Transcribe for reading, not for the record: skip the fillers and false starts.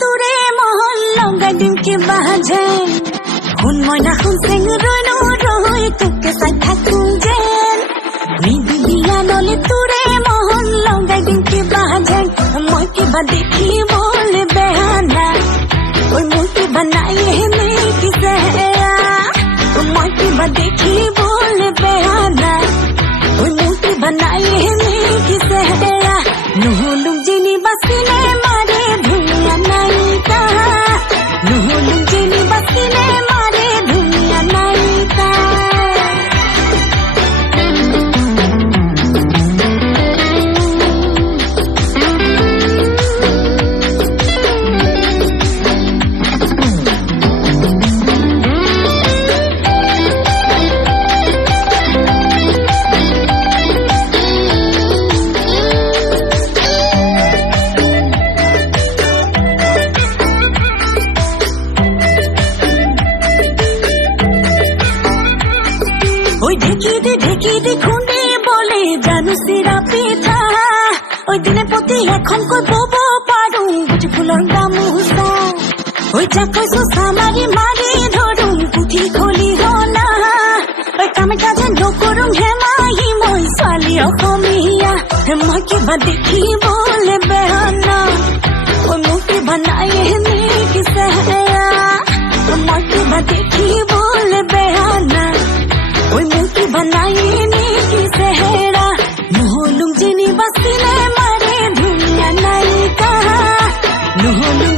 তোৰে মহল লগাই দিম কিবা যেন শুন মই নাশুন চেঙুৰৈ নৰৈ তোকে চাই থাকো যেন নিদিয়া নলে তোৰে মহল লগাই দিম কিবা যেন মই কিবা দেখিবলৈ বেয়া নাই ঐ মোৰ কিবা নাই নেকি চেহেৰা মই কিবা দেখিবলৈ বেয়া নাই ঐ মোৰ কিবা নাই নেকি চেহেৰা নহ'লো যেনিবা চিনেমাৰে ধুনীয়া নায়িকা নহ'লো যেনিবা চিনেমাৰে ধুনীয়া নায়িকা ওই ঢেকি দি খুন্দি বলে জানো চিৰা পিঠা ওই দিনে প্ৰতি এখনকৈ বব পাৰো বুজি ফুলৰ গামোচা ওই যাক কৈছো চামাৰি মাৰি ধৰোঁ পুঠি খলি হলা ওই কামে কাজে নকৰোঁ হেমাহি মই ছোৱালী অসমীয়া মই কিবা দেখিবলৈ বেয়া নাই ওই মোক কিবা নাই নেকি চেহেৰা মই কিবা দেখিবলৈ বেয়া নাই ওই মোৰ কিবা নাই নেকি চেহেৰা নহ'লো যেনিবা চিনেমাৰে ধুনীয়া নায়িকা নহ'লো